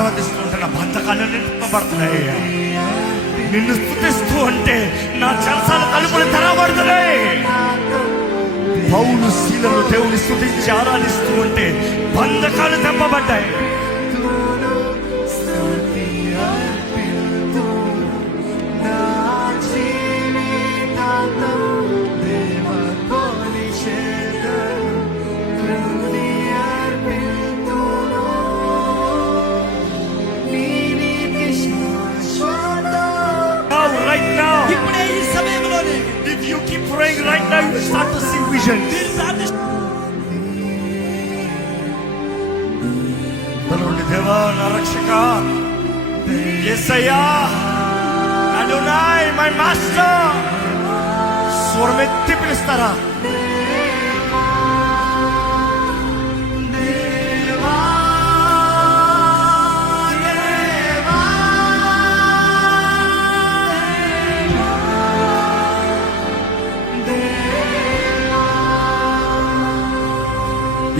ఆరాధిస్తూ ఉంటే నా బంధకాలు నింపబడుతున్నాయ్యా. నిన్ను స్తుతిస్తూ ఉంటే నా చెరసాల తలుపులు తెరవబడుతున్నాయి. పౌలు శీలను దేవుని స్తుతించి ఆరాధిస్తూ ఉంటే బంధకాలు తెంపబడ్డాయి. If you keep praying right now, you will start to see visions. దేవా నా రక్షక యేసయ్యా, అడోనాయ్ మై మాస్టర్, స్వరమెత్తి పిలుస్తారా?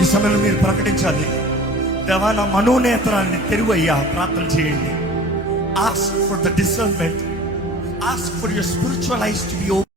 ఈ సమయంలో మీరు ప్రకటించాలి, దేవా నా మనోనేత్రాన్ని తెరువయ్యా. ప్రార్థన చేయండి. Ask for the discernment, ask for your spiritual ice to be open.